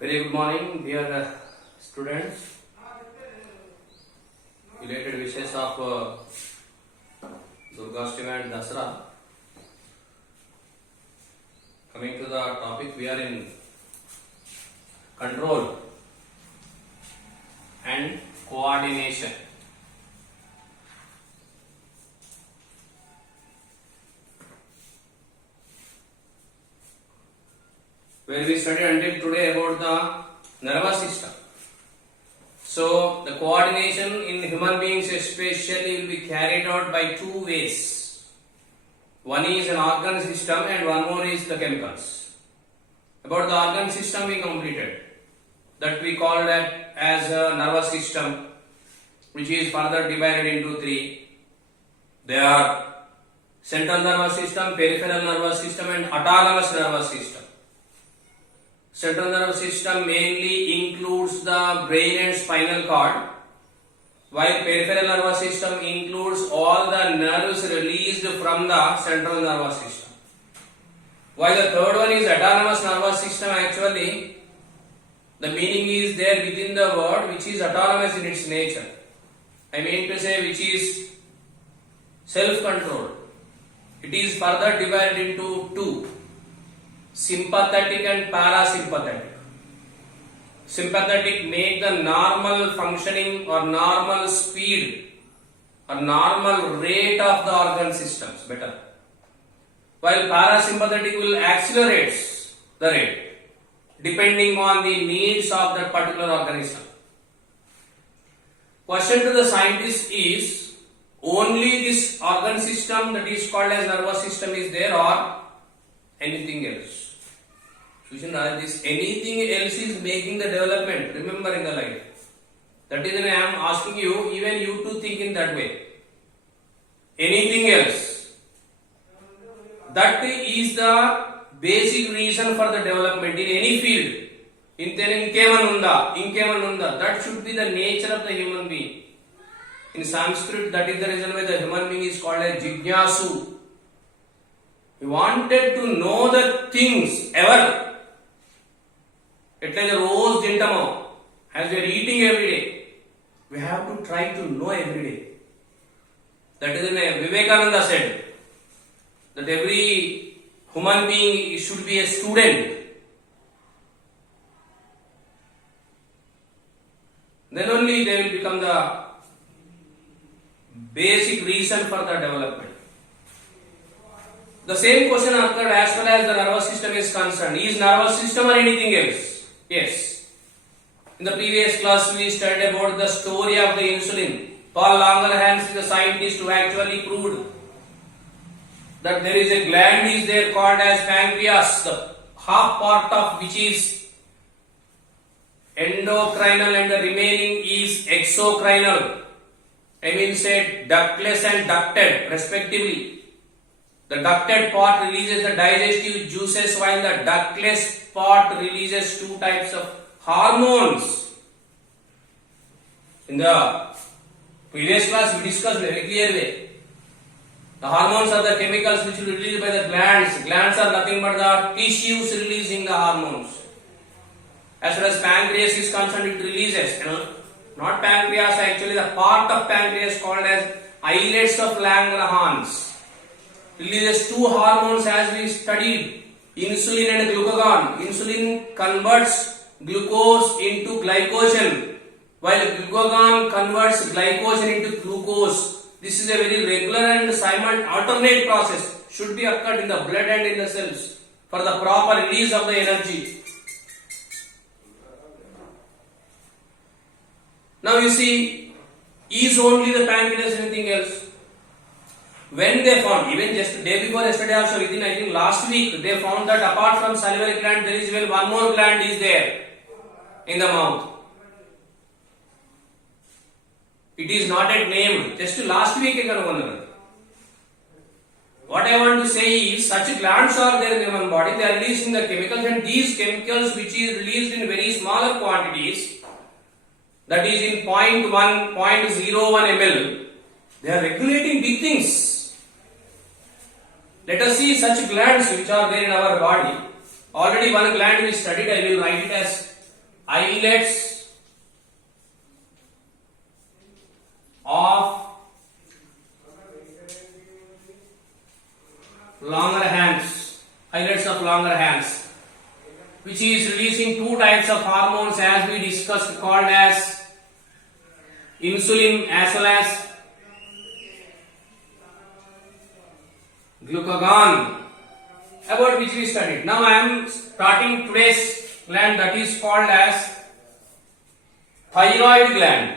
Very good morning, dear students. Related wishes of Durgashtami and Dasara. Coming to the topic, we are in control and coordination. Where we studied until today about the nervous system. So, the coordination in human beings especially will be carried out by two ways. One is an organ system and one more is the chemicals. About the organ system we completed. That we call that as a nervous system, which is further divided into three. They are central nervous system, peripheral nervous system and autonomous nervous system. Central nervous system mainly includes the brain and spinal cord, while peripheral nervous system includes all the nerves released from the central nervous system. While the third one is autonomous nervous system, actually the meaning is there within the word, which is autonomous in its nature. I mean to say, which is self-controlled. It is further divided into two. Sympathetic and parasympathetic. Sympathetic make the normal functioning or normal speed or normal rate of the organ systems better, while parasympathetic will accelerate the rate depending on the needs of that particular organism. Question to the scientist is, only this organ system that is called as nervous system is there or anything else? This anything else is making the development, remember, in the life. That is why I am asking you, even you to think in that way. Anything else. That is the basic reason for the development in any field. That should be the nature of the human being. In Sanskrit, that is the reason why the human being is called as Jignasu. He wanted to know the things ever. It's like a rose gentamo. As we are eating every day, we have to try to know every day. That is why Vivekananda said that every human being should be a student. Then only they will become the basic reason for the development. The same question occurred as far as the nervous system is concerned. Is nervous system or anything else? Yes. In the previous class we studied about the story of the insulin. Paul Langerhans is a scientist who actually proved that there is a gland is there called as pancreas, the half part of which is endocrinal and the remaining is exocrinal. I mean said ductless and ducted respectively. The ducted part releases the digestive juices while the ductless part releases two types of hormones. In the previous class we discussed very clearly. The hormones are the chemicals which will be released by the glands. Glands are nothing but the tissues releasing the hormones. As far as pancreas is concerned, it releases, not pancreas, actually the part of pancreas called as islets of Langerhans. Releases two hormones as we studied, insulin and glucagon. Insulin converts glucose into glycogen, while glucagon converts glycogen into glucose. This is a very regular and alternate process, should be occurred in the blood and in the cells for the proper release of the energy. Now you see, is only the pancreas anything else? When they found, even just day before yesterday also, within I think last week, they found that apart from salivary gland, there is even one more gland is there in the mouth. It is not yet named. Just last week, what I want to say is, such glands are there in the human body. They are releasing the chemicals, and these chemicals, which is released in very smaller quantities, that is in 0.1, 0.01 ml, they are regulating big things. Let us see such glands which are there in our body. Already one gland we studied, I will write it as islets of longer hands, which is releasing two types of hormones as we discussed, called as insulin as well as glucagon, about which we studied. Now I am starting today's gland, that is called as thyroid gland.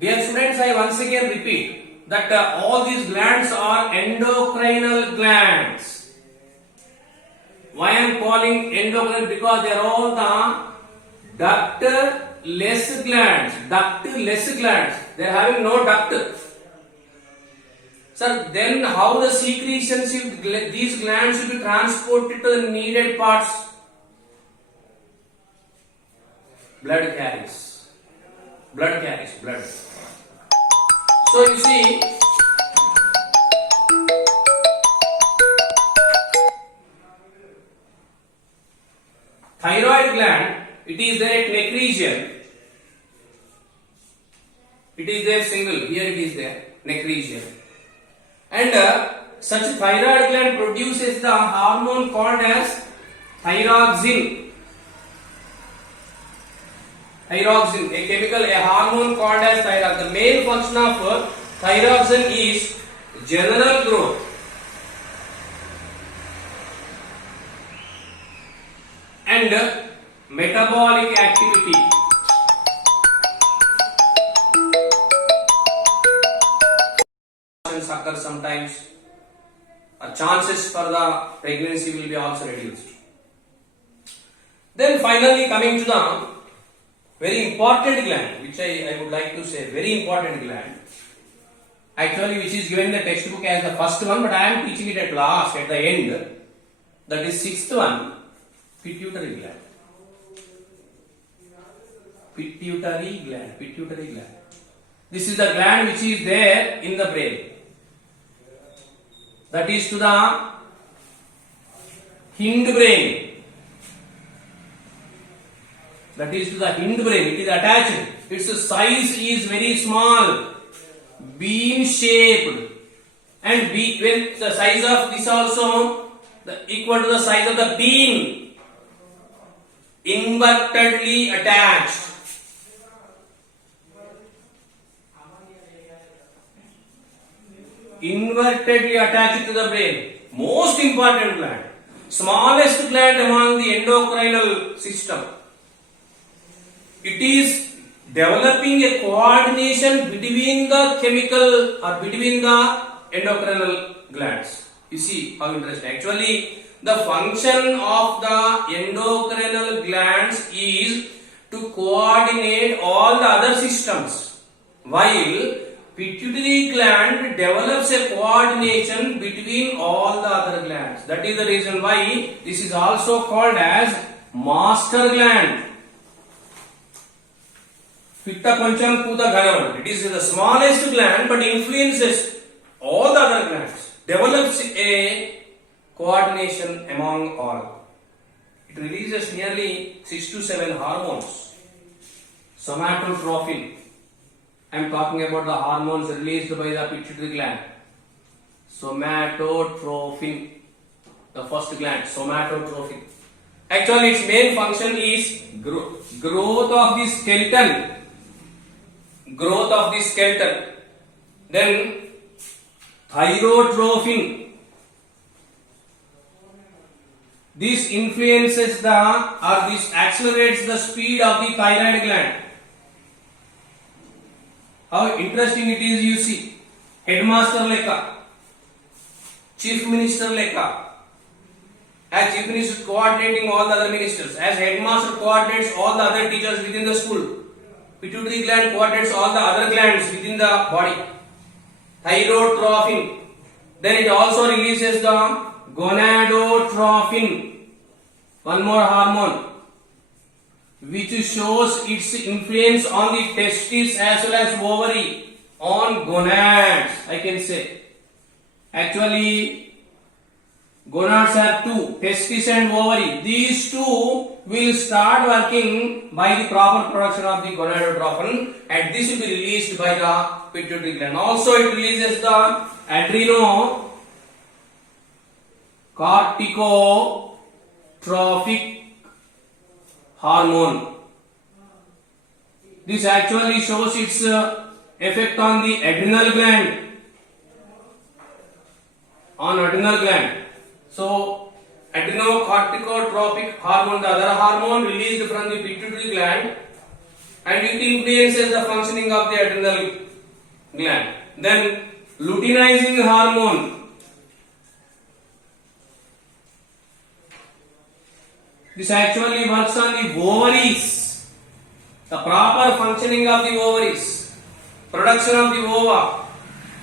Dear students, I once again repeat that all these glands are endocrinal glands. Why I am calling endocrine? Because they are all the ductless glands. Ductless glands. They are having no duct. Sir, then how the secretions, these glands will be transported to the needed parts? Blood carries. Blood. So you see, thyroid gland, it is there at neck region. It is there single. Here it is there, neck region. And such thyroid gland produces the hormone called as thyroxine. Thyroxine, a hormone called as thyroxine. The main function of thyroxine is general growth. And metabolic activity. Occur sometimes. Chances for the pregnancy will be also reduced. Then finally coming to the very important gland, which I would like to say, very important gland, actually which is given in the textbook as the first one, but I am teaching it at last, at the end. That is sixth one, pituitary gland. Pituitary gland. This is the gland which is there in the brain. That is to the hindbrain. It is attached. Its size is very small, bean shaped, and when the size of this also equal to the size of the bean, invertedly attached. Invertedly attached to the brain. Most important gland. Smallest gland among the endocrinal system. It is developing a coordination between the chemical or between the endocrinal glands. You see how interesting. Actually, the function of the endocrinal glands is to coordinate all the other systems, while pituitary gland develops a coordination between all the other glands. That is the reason why this is also called as master gland. Pitta Pancham Kuta Ganavan. It is the smallest gland but influences all the other glands. Develops a coordination among all. It releases nearly 6 to 7 hormones. Somatotrophin. I am talking about the hormones released by the pituitary gland. Somatotrophin. The first gland, somatotrophin. Actually, its main function is growth of the skeleton. Then thyrotrophin. This influences this accelerates the speed of the thyroid gland. How interesting it is, you see. Headmaster Lekka, Chief Minister Lekka. As Chief Minister coordinating all the other ministers, as Headmaster coordinates all the other teachers within the school, pituitary gland coordinates all the other glands within the body. Thyrotrophin. Then it also releases the gonadotrophin, one more hormone, which shows its influence on the testes as well as ovary, on gonads, I can say. Actually, Gonads have two, testis and ovary. These two will start working by the proper production of the gonadotropin, and this will be released by the pituitary gland. Also, it releases the adrenocorticotropic hormone. This actually shows its effect on the adrenal gland. So, adrenocorticotropic hormone, the other hormone released from the pituitary gland, and it influences the functioning of the adrenal gland. Then, luteinizing hormone. This actually works on the ovaries, the proper functioning of the ovaries, production of the ova,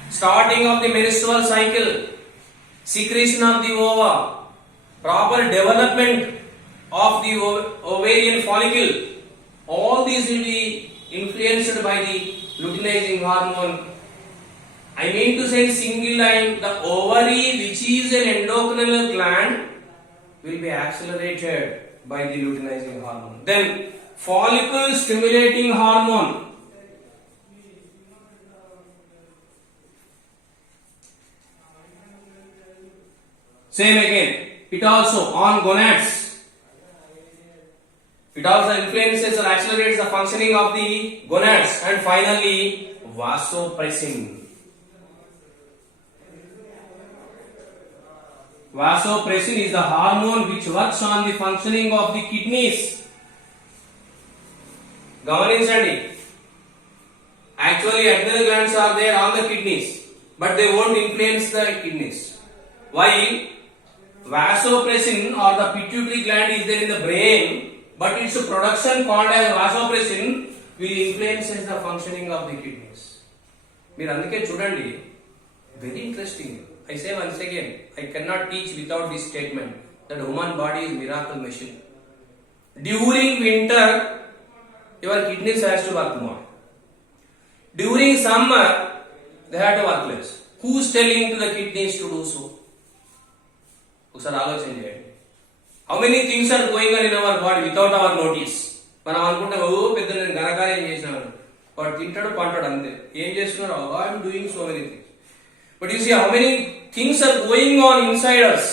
starting of the menstrual cycle, secretion of the ova, proper development of the ovarian follicle. All these will be influenced by the luteinizing hormone. I mean to say in single line, the ovary, which is an endocrinal gland, will be accelerated by the luteinizing hormone. Then follicle stimulating hormone. Same again, it also on gonads. It also influences or accelerates the functioning of the gonads. And finally, vasopressin. Vasopressin is the hormone which works on the functioning of the kidneys. Gamaninchandi. Actually, adrenal glands are there on the kidneys, but they won't influence the kidneys. While vasopressin or the pituitary gland is there in the brain, but its production called as vasopressin will influence the functioning of the kidneys. మీరు అందుకే చూడండి, very interesting. I say once again, I cannot teach without this statement that human body is miracle machine. During winter, your kidneys has to work more. During summer, they have to work less. Who's telling to the kidneys to do so? ఒకసారి ఆలోచన చేయండి. How many things are going on in our body without our notice? మనం అనుకుంటాం, ఓ పెద్ద నేను ఘనకార్యం చేసినాను, వాడు తింటాడు పంటాడు అంతే. ఏం చేస్తున్నారు? I am doing so many things. But you see how many things are going on inside us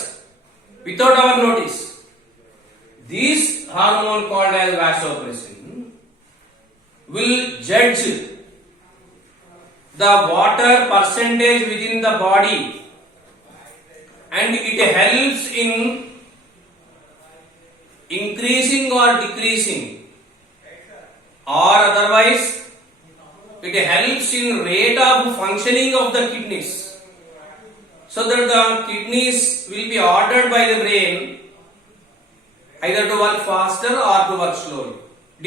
without our notice. This hormone called as vasopressin will judge the water percentage within the body, and it helps in increasing or decreasing, or otherwise it helps in rate of functioning of the kidneys, so that the kidneys will be ordered by the brain either to work faster or to work slowly,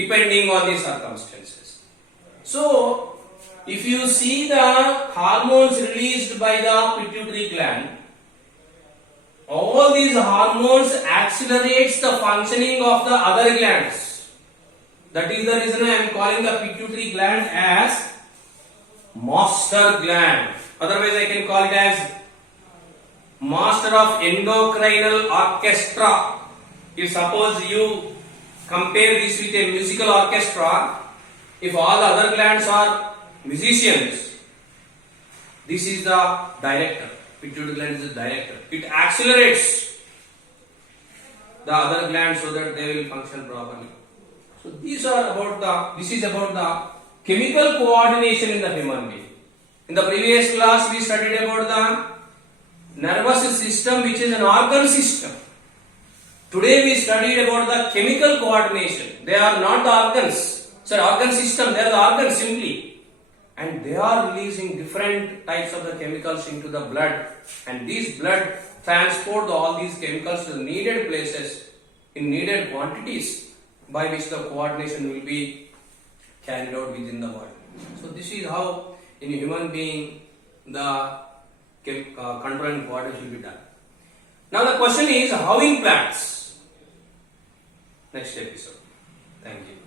depending on the circumstances. So, if you see the hormones released by the pituitary gland, all these hormones accelerates the functioning of the other glands. That is the reason I am calling the pituitary gland as master gland. Otherwise I can call it as master of endocrinal orchestra. If suppose you compare this with a musical orchestra, if all the other glands are musicians, this is the director. Pituitary gland is the director. It accelerates the other glands so that they will function properly. So this is about the chemical coordination in the human being. In the previous class we studied about the nervous system, which is an organ system. Today we studied about the chemical coordination. They are not the organs. So organ system, they are the organs simply. And they are releasing different types of the chemicals into the blood, and these blood transport all these chemicals to the needed places in needed quantities, by which the coordination will be carried out within the body. So this is how in a human being the control and coordination will be done. Now the question is, how in plants? Next episode. Thank you.